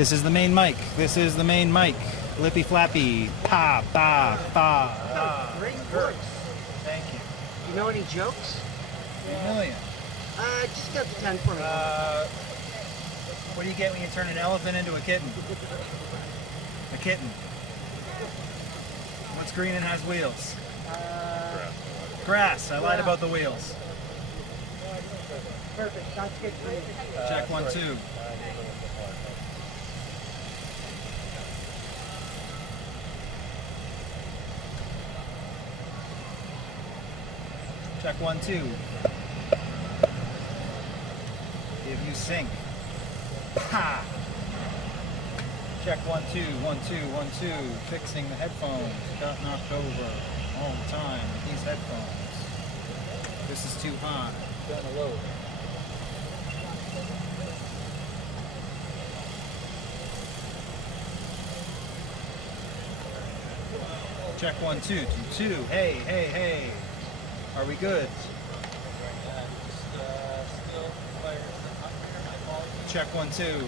This is the main mic. This is the main mic. Lippy flappy. Pa, pa, pa, pa. Great works. Thank you. You know any jokes? A million. Just go to 10 for me. What do you get when you turn an elephant into a kitten? A kitten. What's green and has wheels? Grass. I lied about the wheels. Perfect. That's good for you. Check 1, 2. Check 1, 2. If you sink. Ha! Check 1, 2, 1, 2, 1, 2. Fixing the headphones. Got knocked over all the time with these headphones. This is too hot. Done low. Check 1, 2, 2, 2. Hey, hey, hey. Are we good? Check 1, 2.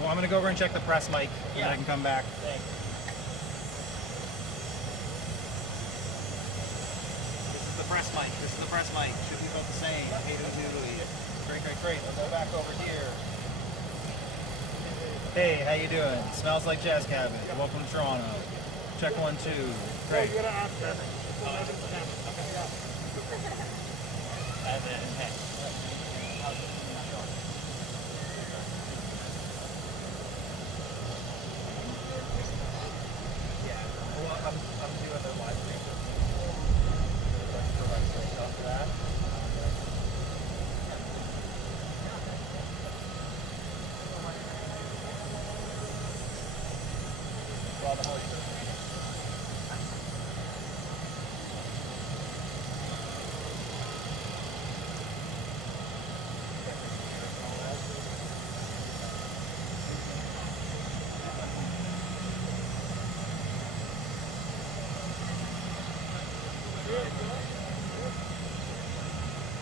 Well, I'm gonna go over and check the press mic, and then I can come back. Thanks. This is the press mic. This is the press mic. Should be about the same. Hey, doodly. Great, great, great. I'll go back over here. Hey, how you doing? Smells like Jazz Cabinet. Welcome to Toronto. Check 1, 2. Great. I'm doing the live stream. After that. Well, the Holy Spirit.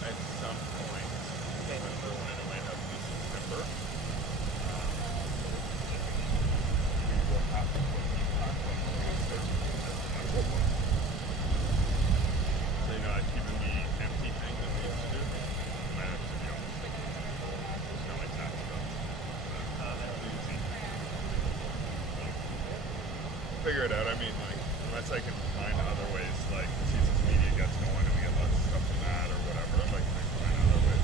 At some point, I remember when it might have to be September, we will have to put the platform on research as the number one. So, keeping the empty thing that we used to do, might have to be on the stick. There's no exact stuff. That's easy. Figure it out. I mean, unless I can find other ways, like Jesus Media gets going and we get lots of stuff from that or whatever, if I can find other ways.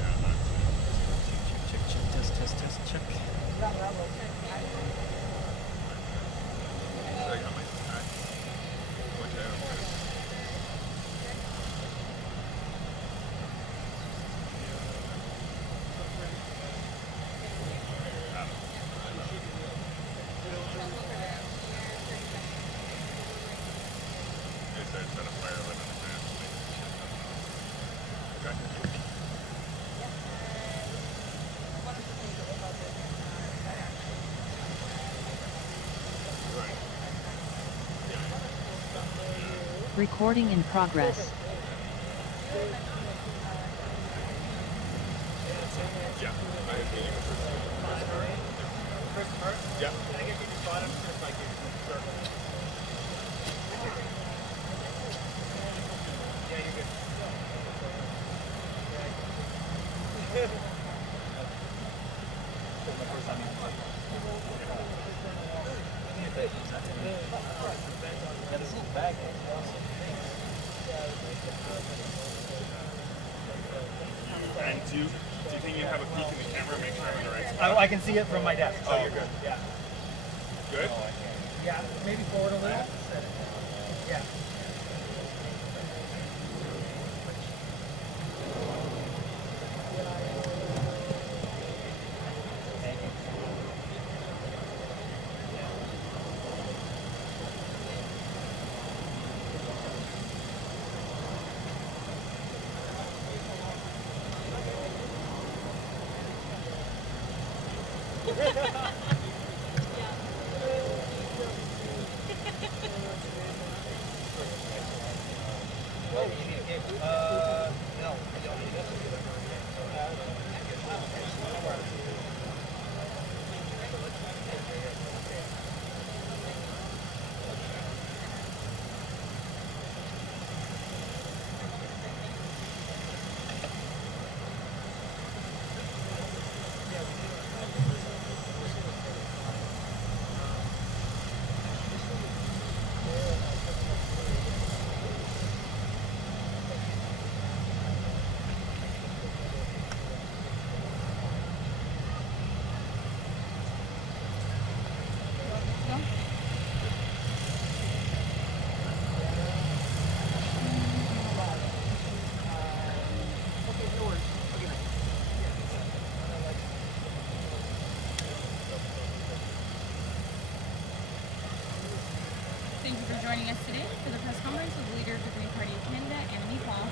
Yeah, that's it. Check, check, test, test, test, check. So I got my tax, which I don't know. Set a fire limit in advance. Okay. Recording in progress. Yeah. I have meeting with Christopher. Yeah. Can I get you to spot him? Chris might give you sure. Yeah, you're good. And do you think you have a peek in the camera, make sure I'm in the right spot? I can see it from my desk. Oh, you're good. Yeah. Good? Yeah, maybe forward a little. Yeah. joining us today for the press conference with the leader of the Green Party of Canada, Annamie Paul.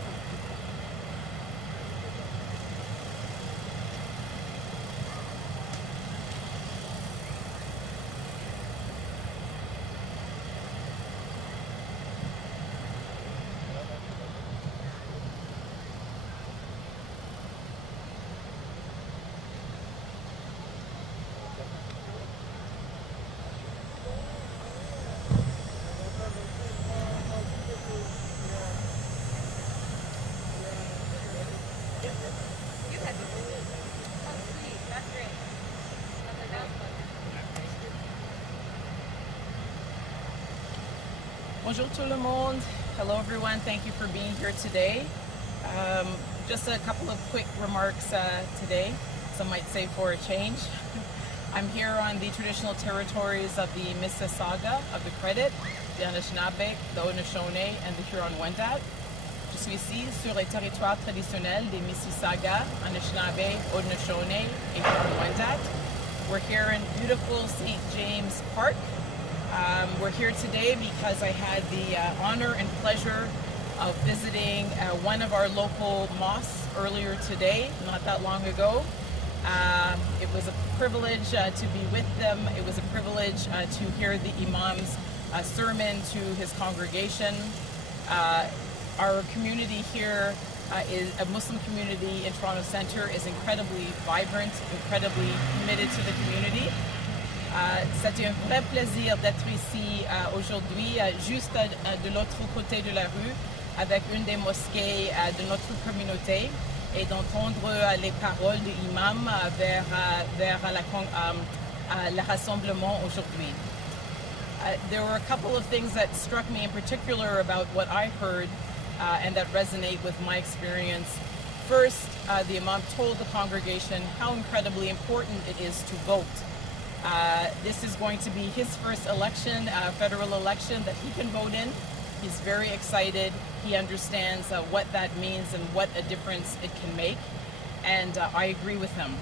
Bonjour tout le monde. Hello everyone. Thank you for being here today. Just a couple of quick remarks today. Some might say for a change. I'm here on the traditional territories of the Mississauga, of the Credit, the Anishinaabe, the Haudenosaunee, and the Huron-Wendat. Je suis ici sur les territoires traditionnels des Mississauga, Anishinaabe, Haudenosaunee, and Huron-Wendat. We're here in beautiful St. James Park. We're here today because I had the honor and pleasure of visiting one of our local mosques earlier today, not that long ago. It was a privilege to be with them. It was a privilege to hear the imam's sermon to his congregation. Our community here is a Muslim community in Toronto Centre, is incredibly vibrant, incredibly committed to the community. C'était un vrai plaisir d'être ici aujourd'hui, juste de l'autre côté de la rue, avec une des mosquées de notre communauté, et d'entendre les paroles de l'imam vers le rassemblement aujourd'hui. There were a couple of things that struck me in particular about what I heard and that resonate with my experience. First, the imam told the congregation how incredibly important it is to vote. This is going to be his first election, federal election that he can vote in. He's very excited. He understands what that means and what a difference it can make. And I agree with him.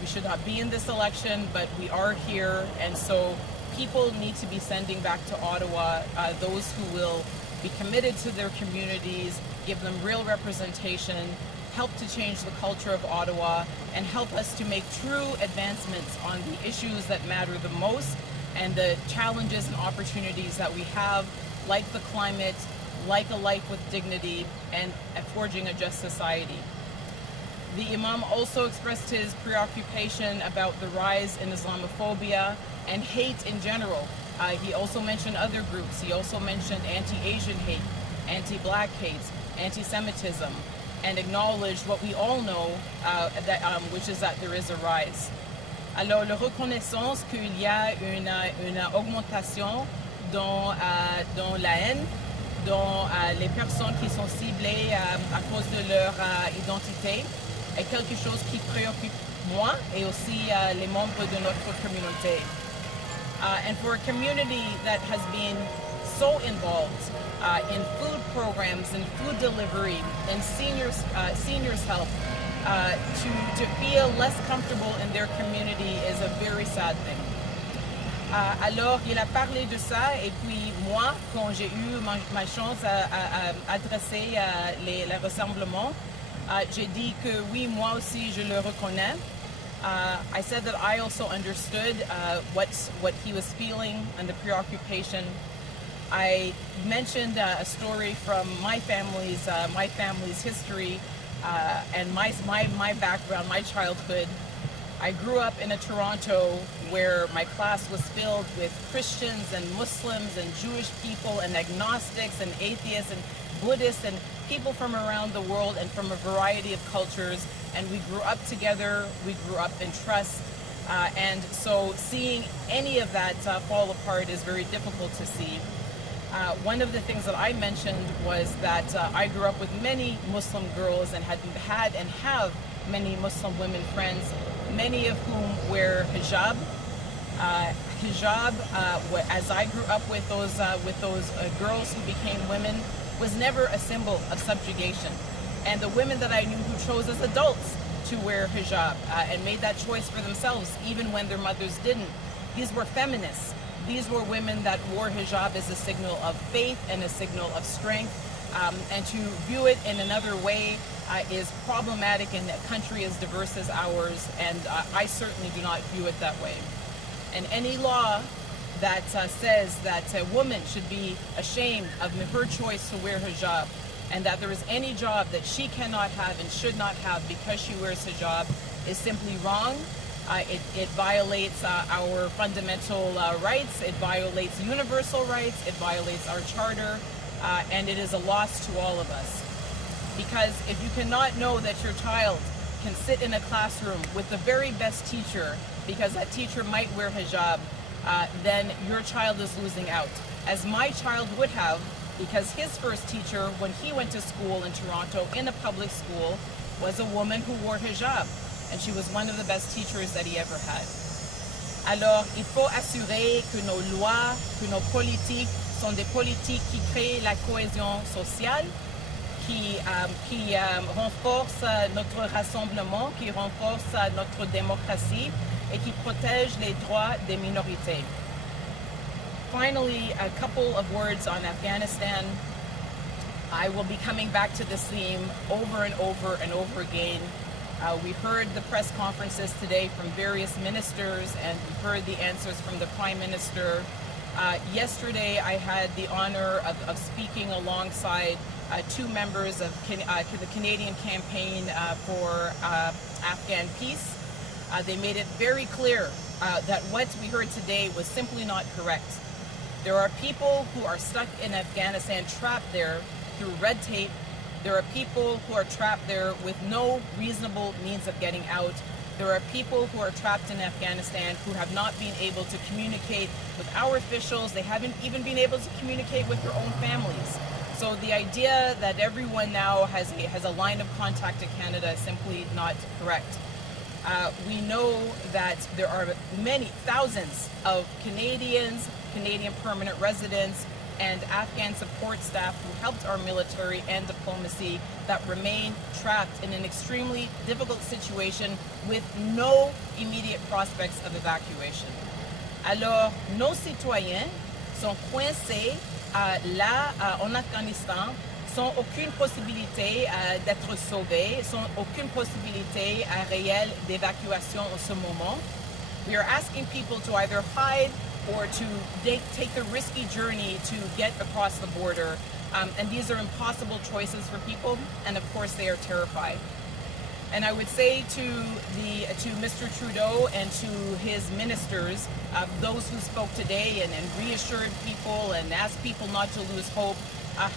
We should not be in this election, but we are here. And so people need to be sending back to Ottawa those who will be committed to their communities, give them real representation, help to change the culture of Ottawa, and help us to make true advancements on the issues that matter the most and the challenges and opportunities that we have, like the climate, like a life with dignity, and forging a just society. The Imam also expressed his preoccupation about the rise in Islamophobia and hate in general. He also mentioned other groups. He also mentioned anti-Asian hate, anti-Black hate, anti-Semitism, and acknowledged what we all know, which is that there is a rise. Alors, la reconnaissance qu'il y a une augmentation dans la haine, dans les personnes qui sont ciblées à cause de leur identité, est quelque chose qui préoccupe moi et aussi les membres de notre communauté. And for a community that has been so involved in food programs and food delivery and seniors help, to feel less comfortable in their community is a very sad thing. Alors, il a parlé de ça, et puis moi, quand j'ai eu ma chance à adresser les rassemblements, j'ai dit que oui, moi aussi, je le reconnais. I said that I also understood what he was feeling and the preoccupation. I mentioned a story from my family's history and my background, my childhood. I grew up in a Toronto where my class was filled with Christians and Muslims and Jewish people and agnostics and atheists and Buddhists and people from around the world and from a variety of cultures. And we grew up together, we grew up in trust. And so seeing any of that fall apart is very difficult to see. One of the things that I mentioned was that I grew up with many Muslim girls and had and have many Muslim women friends, many of whom wear hijab. As I grew up with those girls who became women, was never a symbol of subjugation. And the women that I knew who chose as adults to wear hijab and made that choice for themselves, even when their mothers didn't, these were feminists. These were women that wore hijab as a signal of faith and a signal of strength. And to view it in another way is problematic in a country as diverse as ours, and I certainly do not view it that way. And any law that says that a woman should be ashamed of her choice to wear hijab, and that there is any job that she cannot have and should not have because she wears hijab, is simply wrong. It violates our fundamental rights, it violates universal rights, it violates our charter, and it is a loss to all of us. Because if you cannot know that your child can sit in a classroom with the very best teacher because that teacher might wear hijab, then your child is losing out. As my child would have, because his first teacher, when he went to school in Toronto, in a public school, was a woman who wore hijab. And she was one of the best teachers that he ever had. Alors, il faut assurer que nos lois, que nos politiques sont des politiques qui créent la cohésion sociale, qui renforcent notre rassemblement, qui renforcent notre démocratie et qui protègent les droits des minorités. Finally, a couple of words on Afghanistan. I will be coming back to this theme over and over and over again. We heard the press conferences today from various ministers, and we heard the answers from the Prime Minister. Yesterday, I had the honor of speaking alongside two members of the Canadian Campaign for Afghan Peace. They made it very clear that what we heard today was simply not correct. There are people who are stuck in Afghanistan, trapped there through red tape. There are people who are trapped there with no reasonable means of getting out. There are people who are trapped in Afghanistan who have not been able to communicate with our officials. They haven't even been able to communicate with their own families. So the idea that everyone now has a line of contact to Canada is simply not correct. We know that there are many thousands of Canadians, Canadian permanent residents, and Afghan support staff who helped our military and diplomacy that remain trapped in an extremely difficult situation with no immediate prospects of evacuation. Alors, nos citoyens sont coincés là en Afghanistan, sans aucune possibilité d'être sauvés, sans aucune possibilité réelle d'évacuation en ce moment. We are asking people to either hide or to take the risky journey to get across the border. And these are impossible choices for people, and of course they are terrified. And I would say to Mr. Trudeau and to his ministers, those who spoke today and reassured people and asked people not to lose hope,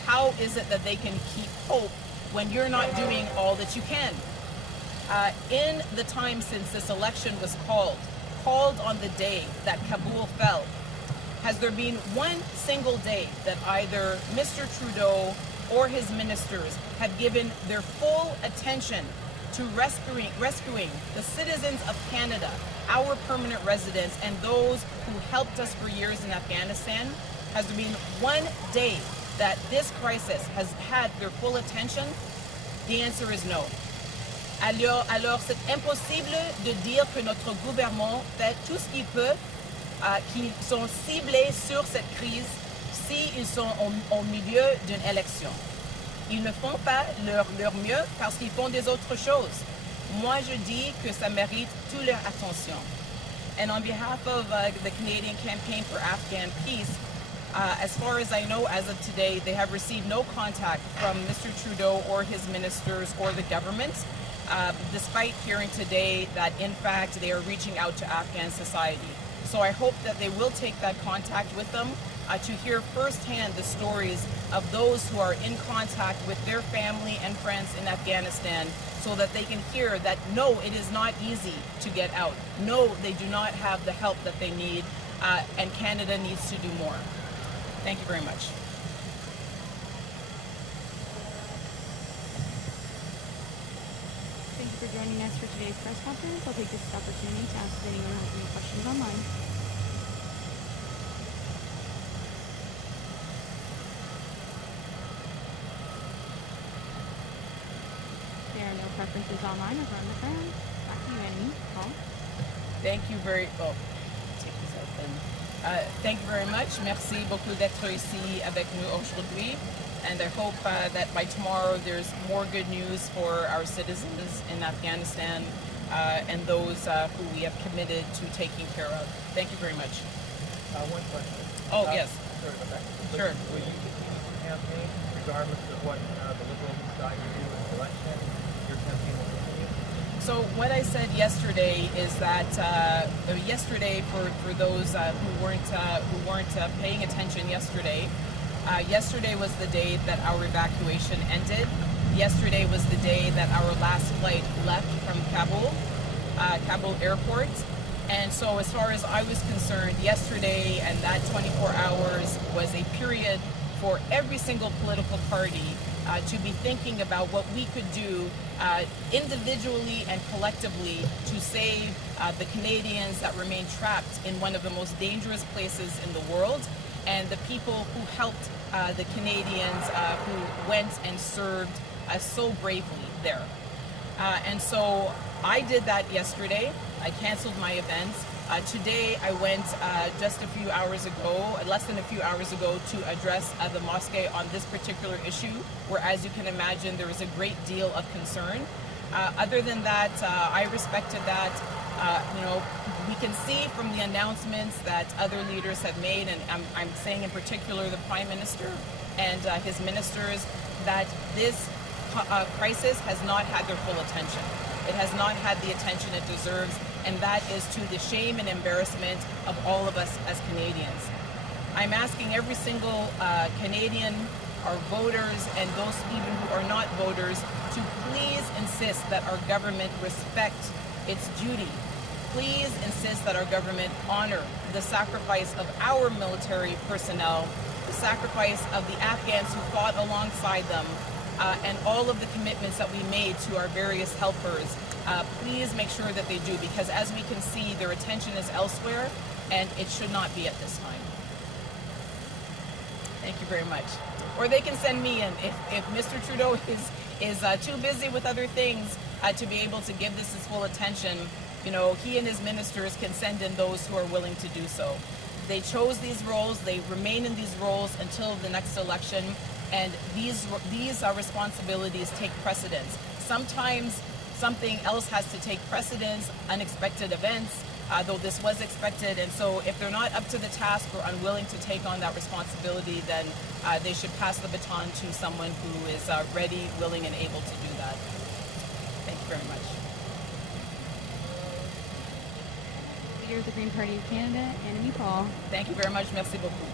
how is it that they can keep hope when you're not doing all that you can? In the time since this election was called on the day that Kabul fell, has there been one single day that either Mr. Trudeau or his ministers have given their full attention to rescuing the citizens of Canada, our permanent residents, and those who helped us for years in Afghanistan? Has there been one day that this crisis has had their full attention? The answer is no. Alors c'est impossible de dire que notre gouvernement fait tout ce qu'il peut, qui sont ciblés sur cette crise s'ils sont au milieu d'une élection. Ils ne font pas leur mieux parce qu'ils font des autres choses. Moi, je dis que ça mérite toute leur attention. And on behalf of the Canadian Campaign for Afghan Peace, as far as I know, as of today, they have received no contact from Mr. Trudeau or his ministers or the government, despite hearing today that, in fact, they are reaching out to Afghan society. So I hope that they will take that contact with them to hear firsthand the stories of those who are in contact with their family and friends in Afghanistan, so that they can hear that, no, it is not easy to get out. No, they do not have the help that they need, and Canada needs to do more. Thank you very much. Thank you for joining us for today's press conference. I'll take this opportunity to ask if anyone has any questions online. There are no preferences online or on the ground. Back to you, Annamie Paul. Thank you very. Oh, take this out then. Thank you very much. Merci beaucoup d'être ici avec nous aujourd'hui. And I hope that by tomorrow there's more good news for our citizens in Afghanistan and those who we have committed to taking care of. Thank you very much. One question. Oh, yes. Sorry about that. Sure. Will you continue to campaign regardless of what the Liberals decide to do in the election? Your campaign will continue? So what I said yesterday is that yesterday, for those who weren't paying attention yesterday, yesterday was the day that our evacuation ended. Yesterday was the day that our last flight left from Kabul airport. And so as far as I was concerned, yesterday and that 24 hours was a period for every single political party to be thinking about what we could do individually and collectively to save the Canadians that remain trapped in one of the most dangerous places in the world, and the people who helped the Canadians who went and served so bravely there. And so I did that yesterday. I canceled my events. Today I went just a few hours ago, less than a few hours ago, to address the mosque on this particular issue, where, as you can imagine, there is a great deal of concern. Other than that, I respected that. We can see from the announcements that other leaders have made, and I'm saying in particular the Prime Minister and his ministers, that this crisis has not had their full attention. It has not had the attention it deserves, and that is to the shame and embarrassment of all of us as Canadians. I'm asking every single Canadian, our voters, and those even who are not voters, to please insist that our government respect its duty. Please insist that our government honor the sacrifice of our military personnel, the sacrifice of the Afghans who fought alongside them, and all of the commitments that we made to our various helpers. Please make sure that they do, because as we can see, their attention is elsewhere, and it should not be at this time. Thank you very much. Or they can send me in if Mr. Trudeau is too busy with other things to be able to give this his full attention. He and his ministers can send in those who are willing to do so. They chose these roles. They remain in these roles until the next election. And these responsibilities take precedence. Sometimes something else has to take precedence, unexpected events, though this was expected. And so if they're not up to the task or unwilling to take on that responsibility, then they should pass the baton to someone who is ready, willing, and able to do that. Thank you very much. Leader of the Green Party of Canada, Annamie Paul. Thank you very much. Merci beaucoup.